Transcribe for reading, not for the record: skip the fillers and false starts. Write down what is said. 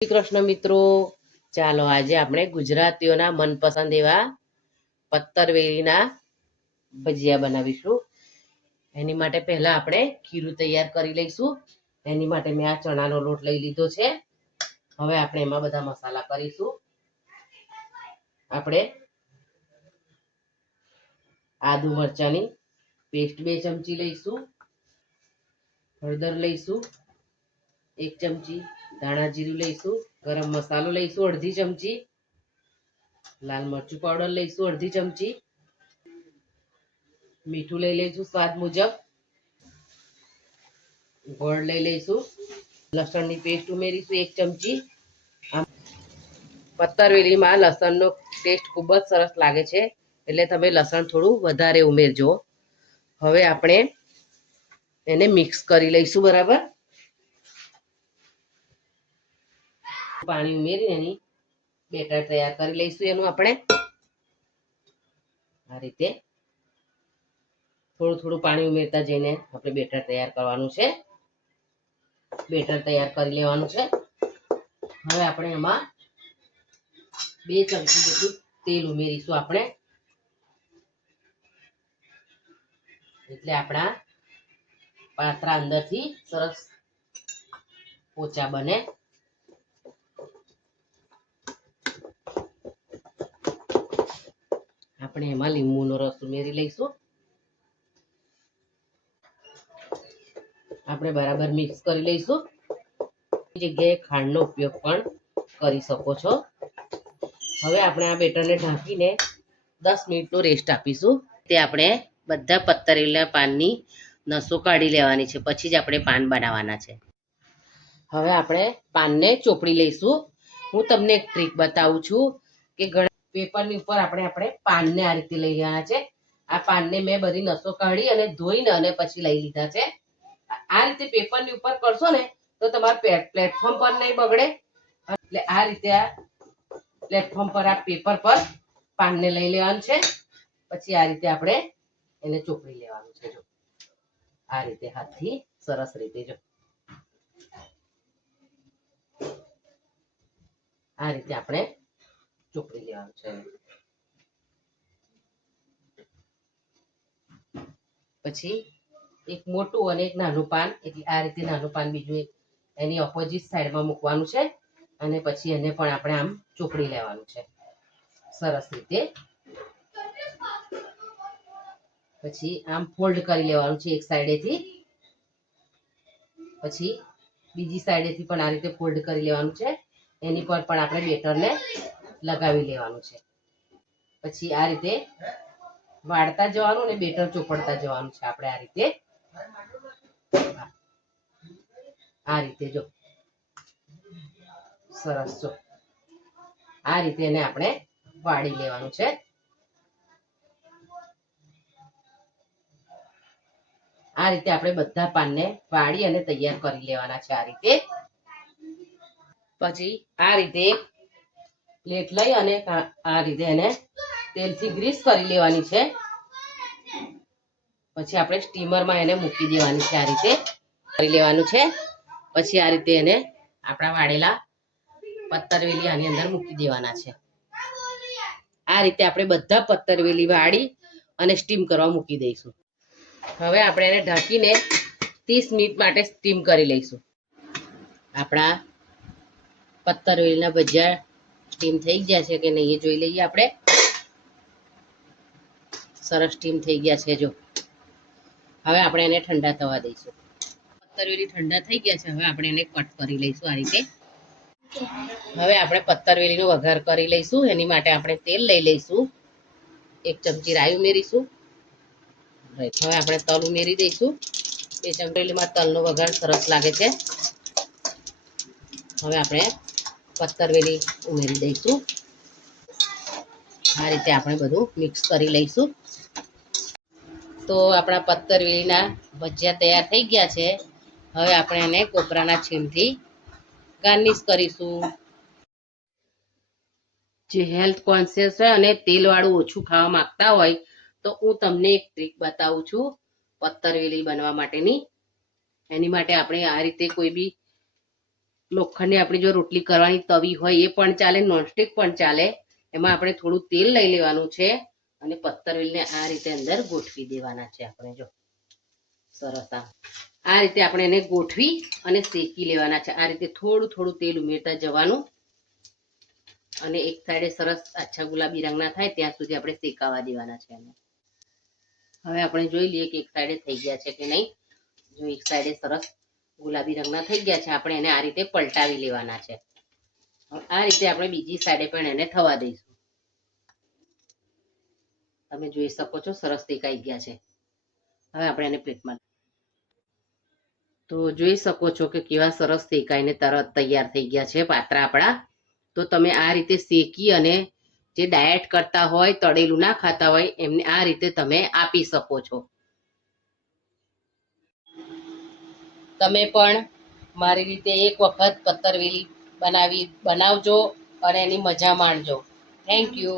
શ્રી કૃષ્ણ મિત્રો, ચાલો આજે આપણે ગુજરાતીઓના મનપસંદ એવા પત્તરવેલીના ભજીયા બનાવીશું. એની માટે પહેલા આપણે ખીરું તૈયાર કરી લઈશું. એની માટે મેં આ ચણાનો લોટ લઈ લીધો છે. હવે આપણે એમાં બધા મસાલા કરીશું. આપણે આદુ મરચાંની પેસ્ટ 2 ચમચી લઈશું, હળદર લઈશું 1 ચમચી, ધાણા જીરું લઈશું, ગરમ મસાલો લઈશું અડધી ચમચી, લાલ મરચું પાવડર લઈશું અડધી ચમચી, મીઠું લઈ લઈશું સ્વાદ મુજબ, ગોળ લઈ લઈશું, લસણની પેસ્ટ ઉમેરીશું 1 ચમચી. પત્તરવેલીમાં લસણનો ટેસ્ટ ખૂબ જ સરસ લાગે છે, એટલે તમે લસણ થોડું વધારે ઉમેરજો. હવે આપણે એને મિક્સ કરી લઈશું બરાબર. પાણી ઉમેરી એની બેટર તૈયાર કરી લઈશું. એનું આપણે આ રીતે થોડું થોડું પાણી ઉમેરતા જઈને આપણે બેટર તૈયાર કરવાનું છે. બેટર તૈયાર કરી લેવાનું છે. હવે આપણે એમાં 2 ચમચી જેટલું તેલ ઉમેરીશું આપણે, એટલે આપણા પાત્રા અંદરથી સરસ પોચા બને. આપણે એમાં લીંબુનો રસ ઉમેરી લઈશું. આપણે બરાબર મિક્સ કરી લઈશું. જગ્યાએ ખાંડનો ઉપયોગ પણ કરી શકો છો. હવે આપણે આ બેટરને ઢાંકીને 10 મિનિટનો રેસ્ટ આપીશું. તે આપણે બધા પત્તરેલા પાનની નસો કાઢી લેવાની છે, પછી જ આપણે પાન બનાવવાના છે. હવે આપણે પાનને ચોપડી લઈશું. હું તમને એક ટ્રીક બતાવું છું કે ઘણા પેપરની ઉપર આપણે પાનને આ રીતે લઈ લેવાના છે. આ પાનને મેં બધી નસો કાઢી અને ધોઈને અને પછી લઈ લીધા છે. આ રીતે પેપરની ઉપર કરશો ને તો તમારા પ્લેટફોર્મ પર નહીં બગડે. એટલે આ રીતે આ પ્લેટફોર્મ પર આ પેપર પર પાનને લઈ લેવાનું છે. પછી આ રીતે આપણે એને ચોપડી લેવાનું છે. જો આ રીતે હાથથી સરસ રીતે, જો આ રીતે આપણે ચોપડી લેવાનું છે. પછી એક મોટું અને એક નાનું પાન, એટલે આ રીતે નાનું પાન બીજું એક એની ઓપોઝિટ સાઈડમાં મૂકવાનું છે, અને પછી એને પણ આપણે આમ ચોપડી લેવાનું છે સરસ રીતે. પછી આમ ફોલ્ડ કરી લેવાનું છે એક સાઈડેથી, પછી બીજી સાઈડેથી પણ આ રીતે ફોલ્ડ કરી લેવાનું છે. એની પર પણ આપણે બેટરને લગાવી લેવાનું છે. પછી આ રીતે વાળતા જવાનું અને બેટર ચોપડતા જવાનું છે. આપણે આ રીતે જો સરસ, જો આ રીતે એને આપણે વાળી લેવાનું છે. આ રીતે આપણે બધા પાનને વાળી અને તૈયાર કરી લેવાના છે. આ રીતે પછી આ રીતે પ્લેટ લઈ અને આ રીતે એને તેલથી ગ્રીસ કરી લેવાની છે. પછી આપણે સ્ટીમરમાં એને મૂકી દેવાની છે. આ રીતે કરી લેવાનું છે. પછી આ રીતે એને આપણા વાળેલા પત્તરવેલી આની અંદર મૂકી દેવાના છે. આ રીતે આપણે બધા પત્તરવેલી વાળી અને સ્ટીમ કરવા મૂકી દઈશું. હવે આપણે એને ઢાંકીને 30 મિનિટ માટે સ્ટીમ કરી લઈશું. આપણા પત્તરવેલીના ભજીયા સ્ટીમ થઈ ગયા છે કે નહીં એ જોઈ લઈએ. આપણે સરસ સ્ટીમ થઈ ગયા છે. જો હવે આપણે એને ઠંડા થવા દઈશું. પત્તરવેલી ઠંડા થઈ ગયા છે. હવે આપણે એને કટ કરી લઈશું આ રીતે. હવે આપણે પત્તરવેલીનો વઘાર કરી લઈશું. એની માટે આપણે તેલ લઈ લઈશું. 1 ચમચી રાઈ ઉમેરીશું. હવે આપણે તલ ઉમેરી દઈશું. 2 ચમચીમાં તલનો વઘાર સરસ લાગે છે. હવે આપણે પત્તરવેલી ઉમેરી દઈશું. આ રીતે આપણે બધું મિક્સ કરી લઈશું. તો આપણા પત્તરવેલીના ભજીયા તૈયાર થઈ ગયા છે. હવે આપણે એને કોપરાના છીણથી ગાર્નિશ કરીશું. જે હેલ્થ કોન્શિયસ હોય અને તેલવાળું ઓછું ખાવા માંગતા હોય તો હું તમને એક ટ્રીક બતાવું છું પત્તરવેલી બનવા માટેની. એની માટે આપણે આ રીતે કોઈ બી લોખંડની આપણી જો રોટલી કરવાની તવી હોય એ પણ ચાલે, નોનસ્ટિક પણ ચાલે. એમાં આપણે થોડું તેલ લઈ લેવાનું છે અને પત્તરવેલને આ રીતે અંદર ગોઠવી દેવાના છે. આપણે જો સરસ આ રીતે આપણે એને ગોઠવી અને શેકી લેવાના છે. આ રીતે થોડું થોડું તેલ ઉમેરતા જવાનું અને એક સાઈડે સરસ આછા ગુલાબી રંગના થાય ત્યાં સુધી આપણે શેકાવા દેવાના છે. હવે આપણે જોઈ લઈએ કે એક સાઈડે થઈ ગયા છે કે નહીં. જો એક સાઈડે સરસ ગુલાબી રંગના થઈ ગયા છે, આપણે એને આ રીતે પલટાવી લેવાના છે. આ રીતે આપણે બીજી સાઈડે પણ એને થવા દઈશું. તમે જોઈ શકો છો સરસ શેકાઈ ગયા છે. હવે આપણે એને પ્લેટમાં તો જોઈ શકો છો કે કેવા સરસ શેકાઈને તરત તૈયાર થઈ ગયા છે પાત્રા આપણા. તો તમે આ રીતે શેકી અને જે ડાયટ કરતા હોય, તળેલું ના ખાતા હોય, એમને આ રીતે તમે આપી શકો છો. તમે પણ મારી રીતે એક વખત પત્તરવેલી બનાવજો અને એની મજા માણજો. Thank you.